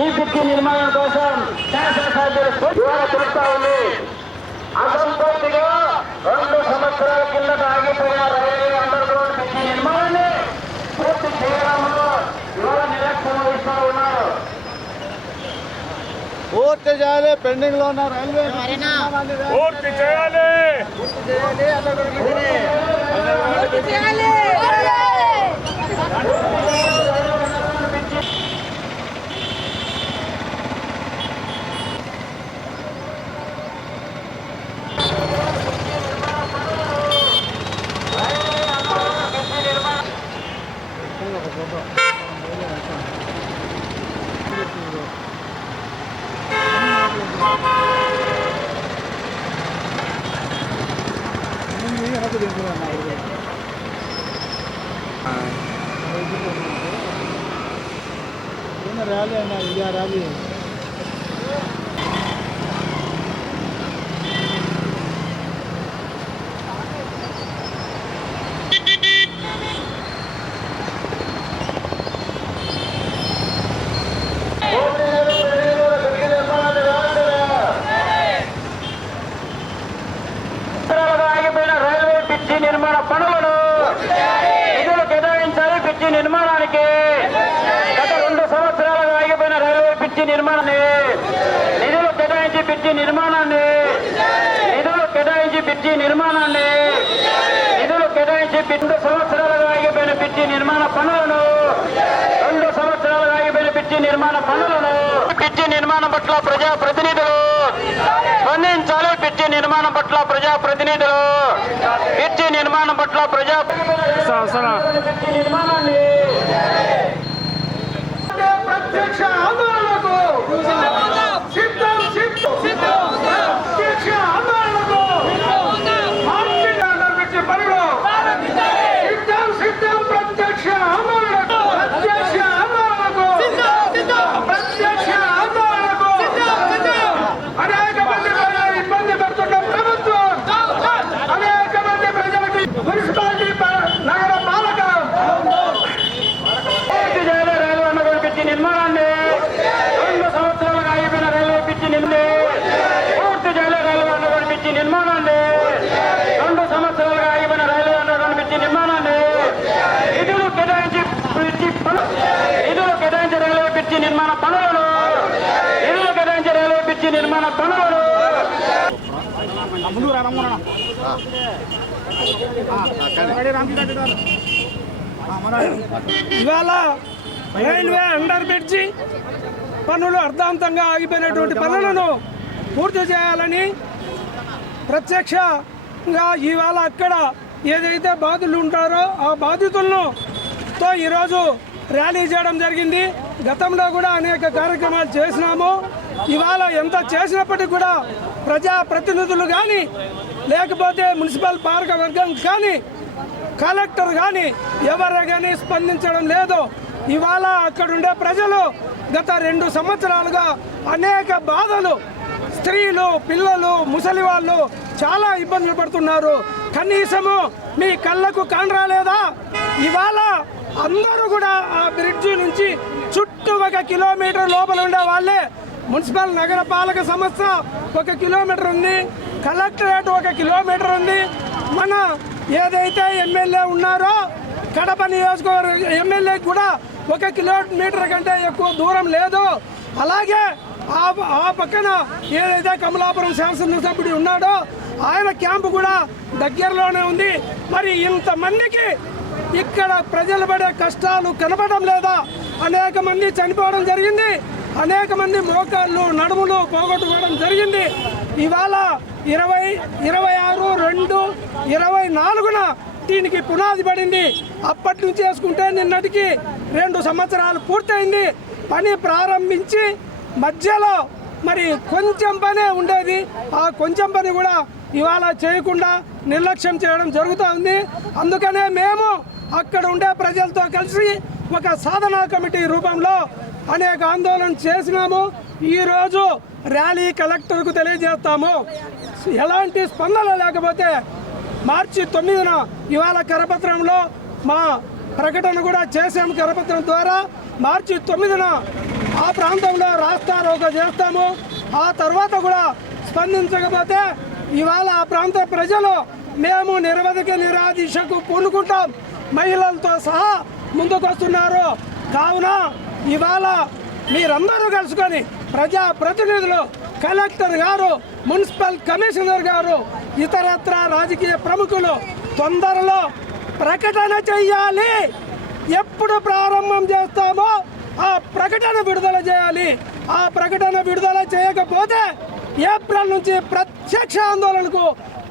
ఈ బ్రిడ్జి నిర్మాణం కోసం శాసనసభ్యులు తెలుస్తా ఉంది. అసంపూర్తిగా 2 సంవత్సరాల కిందట ఆగిపోయిన రైల్వే అండర్ గ్రౌండ్ బ్రిడ్జి నిర్మాణాన్ని పూర్తి చేయడంలో ఇవాళ నిర్లక్ష్యం వహిస్తూ ఉన్నారు. పూర్తి చేయాలి. పెండింగ్ లో ఉన్న రైల్వే పూర్తి చేయాలి. ర్యాలీ అన్న ఇదే ర్యాలీ నిర్మాణ పనులను నిధులు కేటాయించాలి. బ్రిడ్జి నిర్మాణానికి గత 2 సంవత్సరాలుగా ఆగిపోయిన రైల్వే బ్రిడ్జి నిర్మాణాన్ని నిధులు కేటాయించి బ్రిడ్జి నిర్మాణాన్ని నిధులు కేటాయించి బ్రిడ్జి నిర్మాణాన్ని నిధులు కేటాయించి 2 సంవత్సరాలుగా ఆగిపోయిన బ్రిడ్జి నిర్మాణ పనులను 2 సంవత్సరాలుగా ఆగిపోయిన బ్రిడ్జి నిర్మాణ పనులను బ్రిడ్జి నిర్మాణం పట్ల ప్రజాప్రతినిధులు స్పందించాలి. బ్రిడ్జి నిర్మాణం పట్ల ప్రజాప్రతినిధులు బ్రిడ్జి నిర్మాణం పట్ల నిర్మాణాన్ని ప్రత్యక్ష ఆందోళనకు అనేక మంది ప్రజలు ఇబ్బంది పెడుతున్న ప్రభుత్వం, అనేక మంది ప్రజలకి మున్సిపాలిటీ నగర పాలక రైల్వే అండర్ బ్రిడ్జి నిర్మాణాన్ని 2 సంవత్సరాలుగా ఆగిపోయిన రైల్వే బ్రిడ్జి పూర్తి చేయాలి. రైల్వే అండర్ బ్రిడ్జి నిర్మాణాన్ని 2 సంవత్సరాలుగా ఆగిపోయిన రైల్వే అండర్ బ్రిడ్జి నిర్మాణాన్ని నిధులు కేటాయించి రైల్వే బ్రిడ్జి నిర్మాణ పనులను నిధులు కేటాయించి రైల్వే బ్రిడ్జి నిర్మాణ పనులను ఇవాళ రైల్వే అండర్ బ్రిడ్జి పనులు అర్థాంతంగా ఆగిపోయినటువంటి పనులను పూర్తి చేయాలని ప్రత్యక్షంగా ఇవాళ అక్కడ ఏదైతే బాధితులు ఉంటారో ఆ బాధితులను ఈరోజు ర్యాలీ చేయడం జరిగింది. గతంలో కూడా అనేక కార్యక్రమాలు చేసినాము. ఇవాళ ఎంత చేసినప్పటికీ కూడా ప్రజాప్రతినిధులు కానీ లేకపోతే మున్సిపల్ పాలక వర్గం కానీ కలెక్టర్ కానీ ఎవరు కానీ స్పందించడం లేదు. ఇవాళ అక్కడుండే ప్రజలు గత 2 సంవత్సరాలుగా అనేక బాధలు, స్త్రీలు, పిల్లలు, ముసలి వాళ్ళు చాలా ఇబ్బందులు పడుతున్నారు. కనీసము మీ కళ్ళకు కానరాలేదా? ఇవాళ అందరూ కూడా ఆ బ్రిడ్జి నుంచి చుట్టూ 1 కిలోమీటర్ లోపల ఉండే వాళ్ళే. మున్సిపల్ నగర పాలక సంస్థ 1 కిలోమీటర్ ఉంది, కలెక్టరేట్ 1 కిలోమీటర్ ఉంది. మన ఏదైతే ఎమ్మెల్యే ఉన్నారో కడప నియోజకవర్గ ఎమ్మెల్యే కూడా 1 కిలోమీటర్ కంటే ఎక్కువ దూరం లేదు. అలాగే ఆ పక్కన ఏదైతే కమలాపురం శాసనసభ్యుడు ఉన్నాడో ఆయన క్యాంపు కూడా దగ్గరలోనే ఉంది. మరి ఇంతమందికి ఇక్కడ ప్రజలు పడే కష్టాలు కనపడడం లేదా? అనేక మంది చనిపోవడం జరిగింది, అనేక మంది మోకాళ్ళు, నడుములు పోగొట్టుకోవడం జరిగింది. ఇవాళ 26/2/24న దీనికి పునాది పడింది. అప్పటి నుంచి వేసుకుంటే నిన్నటికి 2 సంవత్సరాలు పూర్తయింది. పని ప్రారంభించి మధ్యలో మరి కొంచెం పనే ఉండేది. ఆ కొంచెం పని కూడా ఇవాళ చేయకుండా నిర్లక్ష్యం చేయడం జరుగుతూ ఉంది. అందుకనే మేము అక్కడ ఉండే ప్రజలతో కలిసి ఒక సాధనా కమిటీ రూపంలో అనేక ఆందోళన చేసినాము. ఈరోజు ర్యాలీ కలెక్టర్కు తెలియజేస్తాము. ఎలాంటి స్పందన లేకపోతే మార్చి 9న ఇవాళ కరపత్రంలో మా ప్రకటన కూడా చేసాము. కరపత్రం ద్వారా మార్చి 9న ఆ ప్రాంతంలో రాస్తారోకో చేస్తాము. ఆ తర్వాత కూడా స్పందించకపోతే ఇవాళ ఆ ప్రాంత ప్రజలు మేము నిరవధిక నిరాదీక్షకు పూనుకుంటాం. మహిళలతో సహా ముందుకొస్తున్నారు. కావున ఇవాళ మీరందరూ కలుసుకొని ప్రజాప్రతినిధులు, కలెక్టర్ గారు, మున్సిపల్ కమిషనర్ గారు, ఇతరత్ర రాజకీయ ప్రముఖులు తొందరలో ప్రకటన చెయ్యాలి. ఎప్పుడు ప్రారంభం చేస్తామో ఆ ప్రకటన విడుదల చేయాలి. ఆ ప్రకటన విడుదల చేయకపోతే ఏప్రిల్ నుంచి ప్రత్యక్ష ఆందోళనకు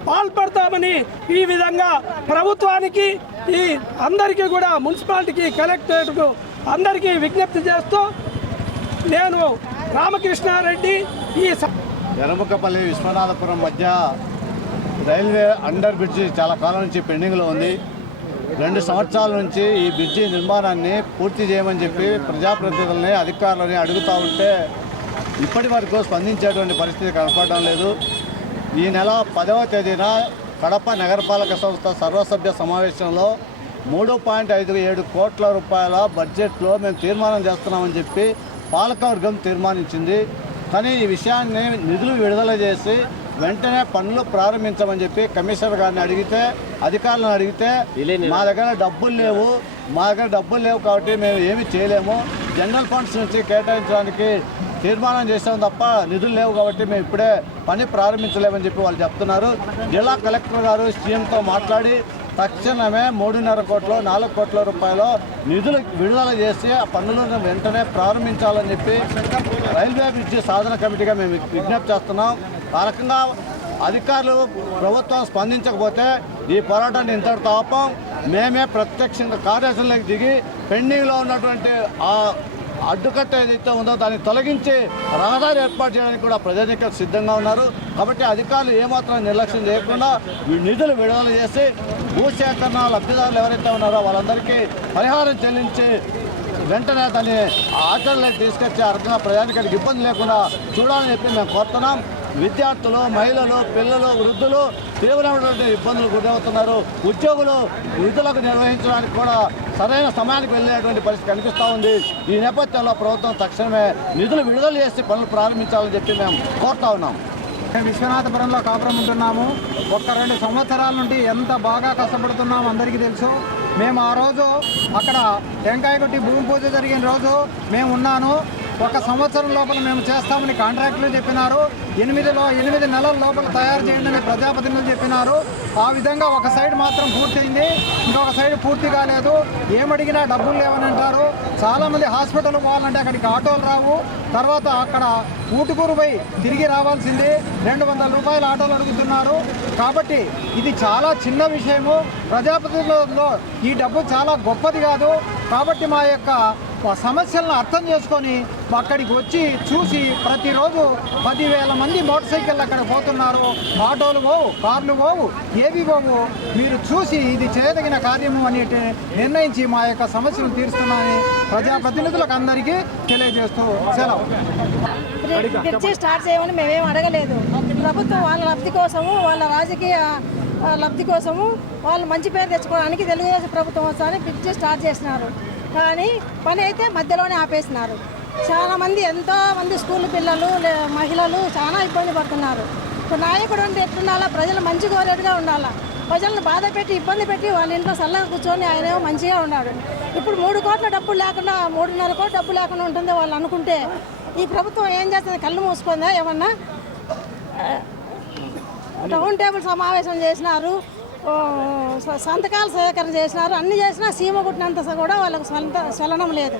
పాల్పడతామని ఈ విధంగా ప్రభుత్వానికి, ఈ అందరికీ కూడా మున్సిపాలిటీకి, కలెక్టరేట్కు అందరికీ విజ్ఞప్తి చేస్తూ నేను రామకృష్ణారెడ్డి ఈ ఎర్రముక్కపల్లి విశ్వనాథపురం మధ్య రైల్వే అండర్ బ్రిడ్జి చాలా కాలం నుంచి పెండింగ్లో ఉంది. 2 సంవత్సరాల నుంచి ఈ బ్రిడ్జి నిర్మాణాన్ని పూర్తి చేయమని చెప్పి ప్రజాప్రతినిధులని, అధికారులని అడుగుతూ ఉంటే ఇప్పటి వరకు స్పందించేటువంటి పరిస్థితి కనపడడం లేదు. ఈ నెల 10వ తేదీన కడప నగరపాలక సంస్థ సర్వసభ్య సమావేశంలో 3.57 కోట్ల రూపాయల బడ్జెట్లో మేము తీర్మానం చేస్తున్నామని చెప్పి పాలకవర్గం తీర్మానించింది. కానీ ఈ విషయాన్ని నిధులు విడుదల చేసి వెంటనే పనులు ప్రారంభించమని చెప్పి కమిషనర్ గారిని అడిగితే, అధికారులను అడిగితే మా దగ్గర డబ్బులు లేవు కాబట్టి మేము ఏమీ చేయలేము, జనరల్ ఫండ్స్ నుంచి కేటాయించడానికి తీర్మానం చేసాం తప్ప నిధులు లేవు కాబట్టి మేము ఇప్పుడే పని ప్రారంభించలేమని చెప్పి వాళ్ళు చెప్తున్నారు. జిల్లా కలెక్టర్ గారు సీఎంతో మాట్లాడి తక్షణమే 3.5 కోట్లు 4 కోట్ల రూపాయలు నిధులు విడుదల చేసి ఆ పనులను వెంటనే ప్రారంభించాలని చెప్పి రైల్వే బ్రిడ్జి సాధన కమిటీగా మేము విజ్ఞప్తి చేస్తున్నాం. ఆ రకంగా అధికారులు, ప్రభుత్వం స్పందించకపోతే ఈ పోరాటాన్ని ఇంతటితో ఆపం. మేమే ప్రత్యక్షంగా కార్యాచరణలోకి దిగి పెండింగ్లో ఉన్నటువంటి ఆ అడ్డుకట్ట ఏదైతే ఉందో దాన్ని తొలగించి రహదారి ఏర్పాటు చేయడానికి కూడా ప్రజానికలు సిద్ధంగా ఉన్నారు. కాబట్టి అధికారులు ఏమాత్రం నిర్లక్ష్యం చేయకుండా నిధులు విడుదల చేసి భూసేకరణ లబ్ధిదారులు ఎవరైతే ఉన్నారో వాళ్ళందరికీ పరిహారం చెల్లించి వెంటనే దాన్ని ఆచరణలోకి తీసుకొచ్చే అర్థంగా ప్రజానికానికి ఇబ్బంది లేకుండా చూడాలని చెప్పి మేము కోరుతున్నాం. విద్యార్థులు, మహిళలు, పిల్లలు, వృద్ధులు తీవ్రమైనటువంటి ఇబ్బందులు గురవుతున్నారు. ఉద్యోగులు విధులకు నిర్వహించడానికి కూడా సరైన సమయానికి వెళ్ళేటువంటి పరిస్థితి కనిపిస్తూ ఉంది. ఈ నేపథ్యంలో ప్రభుత్వం తక్షణమే నిధులు విడుదల చేసి పనులు ప్రారంభించాలని చెప్పి మేము కోరుతా ఉన్నాం. మేము విశ్వనాథపురంలో కాపురం ఉంటున్నాము. 1-2 సంవత్సరాల నుండి ఎంత బాగా కష్టపడుతున్నాము అందరికీ తెలుసు. మేము ఆ రోజు అక్కడ టెంకాయ కొట్టి భూమి పూజ జరిగిన రోజు మేము ఉన్నాను. 1 సంవత్సరం లోపల మేము చేస్తామని కాంట్రాక్టులు చెప్పినారు. 8 నెలల లోపల తయారు చేయండి అని ప్రజాప్రతినిధులు చెప్పినారు. ఆ విధంగా ఒక సైడ్ మాత్రం పూర్తయింది, ఇంకొక సైడ్ పూర్తి కాలేదు. ఏమడిగినా డబ్బులు లేవని అంటారు. చాలామంది హాస్పిటల్ పోవాలంటే అక్కడికి ఆటోలు రావు. తర్వాత అక్కడ ఊటుకూరు పోయి తిరిగి రావాల్సింది 200 రూపాయల ఆటోలు అడుగుతున్నారు. కాబట్టి ఇది చాలా చిన్న విషయము. ప్రజాప్రతినిధులలో ఈ డబ్బు చాలా గొప్పది కాదు. కాబట్టి మా యొక్క సమస్యలను అర్థం చేసుకొని అక్కడికి వచ్చి చూసి ప్రతిరోజు 10,000 మంది మోటార్ సైకిళ్ళు అక్కడ పోతున్నారు. ఆటోలు పోవు, కార్లు పోవు, ఏవి పోవు. మీరు చూసి ఇది చేయదగిన కార్యము అని నిర్ణయించి మా యొక్క సమస్యలు తీరుస్తున్నామని ప్రజాప్రతినిధులకు అందరికీ తెలియజేస్తూ సెలవు. బ్రిడ్జి స్టార్ట్ చేయమని మేమేం అడగలేదు. ప్రభుత్వం వాళ్ళ లబ్ధి కోసము, వాళ్ళ రాజకీయ లబ్ధి కోసము, వాళ్ళు మంచి పేరు తెచ్చుకోవడానికి తెలుగుదేశం ప్రభుత్వం వస్తారని బ్రిడ్జి స్టార్ట్ చేసినారు. కానీ పని అయితే మధ్యలోనే ఆపేసినారు. చాలామంది, ఎంతోమంది స్కూల్ పిల్లలు, మహిళలు చాలా ఇబ్బంది పడుతున్నారు. ఇప్పుడు నాయకుడు అంటే ఎట్లుండాలా? ప్రజలు మంచి కోరేట్టుగా ఉండాలా. ప్రజలను బాధ పెట్టి, ఇబ్బంది పెట్టి వాళ్ళ ఇంట్లో చల్లగా కూర్చొని ఆయనేమో మంచిగా ఉన్నాడు. ఇప్పుడు 3 కోట్ల డబ్బులు లేకుండా, 3.5 కోట్ల డబ్బు లేకుండా ఉంటుందో వాళ్ళు అనుకుంటే ఈ ప్రభుత్వం ఏం చేస్తుంది? కళ్ళు మూసుకుందా? ఏమన్నా రౌండ్ టేబుల్ సమావేశం చేసినారు, సంతకాల సేకరణ చేసినారు, అన్ని చేసినా సీమ కుట్టినంత కూడా వాళ్ళకు చలనం లేదు.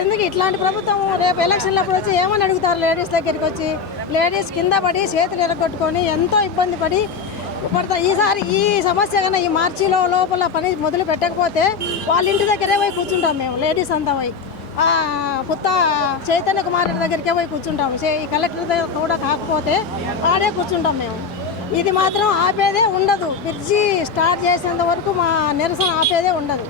ఎందుకు ఇట్లాంటి ప్రభుత్వం? రేపు ఎలక్షన్లప్పుడు వచ్చి ఏమని అడుగుతారు? లేడీస్ దగ్గరికి వచ్చి లేడీస్ కింద పడి చేతులు ఎరగొట్టుకొని ఎంతో ఇబ్బంది పడి పడతారు. ఈసారి ఈ సమస్య కన్నా ఈ మార్చిలో లోపల పని మొదలు పెట్టకపోతే వాళ్ళ ఇంటి దగ్గరే పోయి కూర్చుంటాం మేము. లేడీస్ అంతా పోయి కొత్త చైతన్య కుమార్ దగ్గరికే పోయి కూర్చుంటాము. ఈ కలెక్టర్ దగ్గర కూడా కాకపోతే ఆడే కూర్చుంటాం మేము. ఇది మాత్రం ఆపేదే ఉండదు. బ్రిడ్జి స్టార్ట్ చేసేంత వరకు మా నిరసన ఆపేదే ఉండదు.